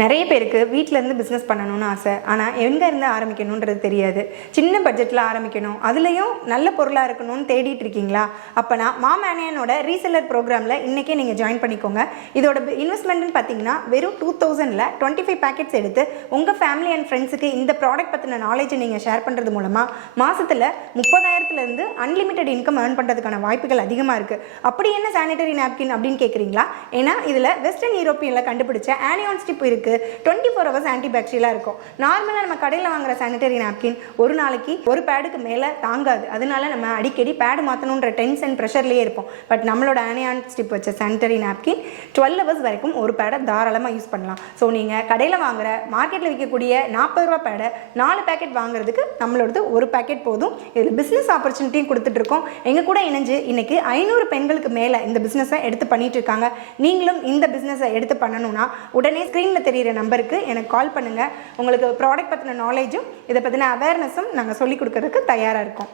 நிறைய பேருக்கு வீட்டிலேருந்து பிஸ்னஸ் பண்ணணும்னு ஆசை. ஆனால் எங்கேருந்து ஆரம்பிக்கணுன்றது தெரியாது. சின்ன பட்ஜெட்டில் ஆரம்பிக்கணும், அதுலேயும் நல்ல பொருளாக இருக்கணும்னு தேடிட்டு இருக்கீங்களா? அப்போனா மாமேனியனோட ரீசெல்லர் ப்ரோக்ராமில் இன்றைக்கே நீங்கள் ஜாயின் பண்ணிக்கோங்க. இதோட இன்வெஸ்ட்மெண்ட்னு பார்த்தீங்கன்னா வெறும் 2000ல் 25 பேக்கெட்ஸ் எடுத்து உங்கள் ஃபேமிலி அண்ட் ஃப்ரெண்ட்ஸுக்கு இந்த ப்ராடக்ட் பற்றின நாலேஜை நீங்கள் ஷேர் பண்ணுறது மூலமாக மாதத்தில் 30,000லேருந்து அன்லிமிட்டெட் இன்கம் ஏர்ன் பண்ணுறதுக்கான வாய்ப்புகள் அதிகமாக இருக்குது. அப்படி என்ன சானிட்டரி நாப்கின் அப்படின்னு கேட்குறீங்களா? ஏன்னா இதில் வெஸ்டர்ன் யூரோப்பியனில் கண்டுபிடிச்ச ஆனியான் ஸ்டிப் இருக்குது. 24 hours ஆன்டிபாக்டீரியலாக இருக்கும். நார்மலாக நம்ம கடையில் வாங்குற சானிட்டரி நாப்கின் ஒரு நாளைக்கு ஒரு பேடுக்கு மேலே தாங்காது. அதனால நம்ம அடிக்கடி பேடு மாற்றணுன்ற டென்ஷன் ப்ரெஷர்லேயே இருப்போம். பட் நம்மளோட ஆனியான் ஸ்டிப் வச்ச சானிட்டரி நாப்கின் 12 hours வரைக்கும் ஒரு பேடை தாராளமாக யூஸ் பண்ணலாம். ஸோ நீங்கள் கடையில் வாங்குற மார்க்கெட்டில் விற்கக்கூடிய 40 ரூபா பேடை 4 பேக்கெட் வாங்குறதுக்கு நம்மளோடது ஒரு பேக்கெட் போதும். இதில் பிஸ்னஸ் ஆப்பர்ச்சுனிட்டியும் கொடுத்துட்ருக்கோம். எங்கள் கூட இணைஞ்சு இன்னைக்கு 500 பெண்களுக்கு மேலே இந்த பிஸ்னஸை எடுத்து பண்ணிட்டு இருக்காங்க. நீங்களும் இந்த பிஸ்னஸை எடுத்து பண்ணணும்னா உடனே ஸ்க்ரீனில் தெரியிற நம்பருக்கு எனக்கு கால் பண்ணுங்கள். உங்களுக்கு ப்ராடக்ட் பற்றின நாலேஜும் இதை பற்றின அவேர்னஸும் நாங்கள் சொல்லிக் கொடுக்கறதுக்கு தயாராக இருக்கோம்.